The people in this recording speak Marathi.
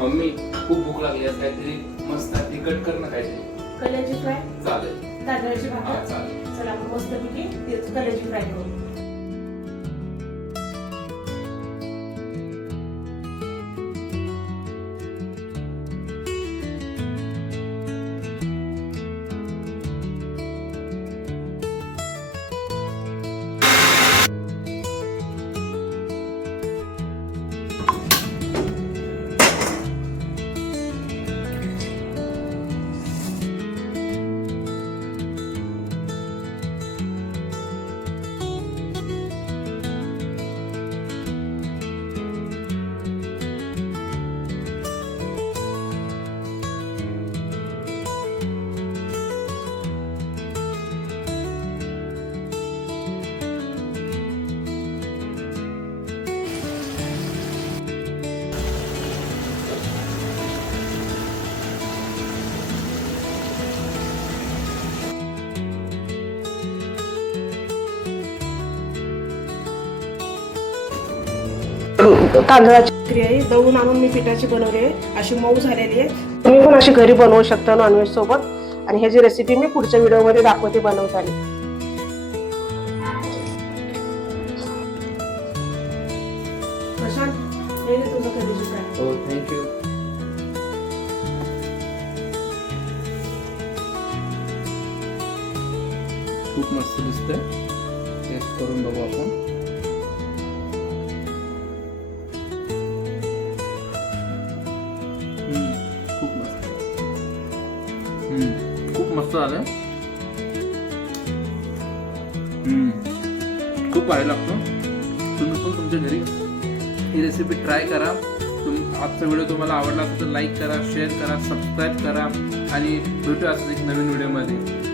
मम्मी खूप भूक लागली आहे, काहीतरी मस्त तिखट कर ना काहीतरी. कलेजी फ्राय, चालेल. तांदळाची हा भाकर. चालेल. चला आपण मस्तपैकी तेच कलेजी फ्राय करू. तांदळाची भाकरी आहे, दळून आणून मी पिठाची बनवली आहे, अशी मऊ झालेली आहे. तुम्ही पण अशी घरी बनवू शकता नॉनव्हेज सोबत. आणि ह्याची रेसिपी मी पुढच्या व्हिडिओमध्ये दाखवते बनवताना. प्रशांत, हे घे तुझं कलेजी फ्राय. हो थँक्यू. खूप मस्त दिसतंय. टेस्ट करून बघू आपण. खूप मस्त. खूप मस्त झालं. खूप भारी लागतो. तुम्ही पण तुमच्या घरी ही रेसिपी ट्राय करा. आजचा व्हिडिओ तुम्हाला आवडला असेल तर लाईक करा, शेअर करा, सबस्क्राईब करा आणि भेटूया असंच एक नवीन व्हिडिओमध्ये.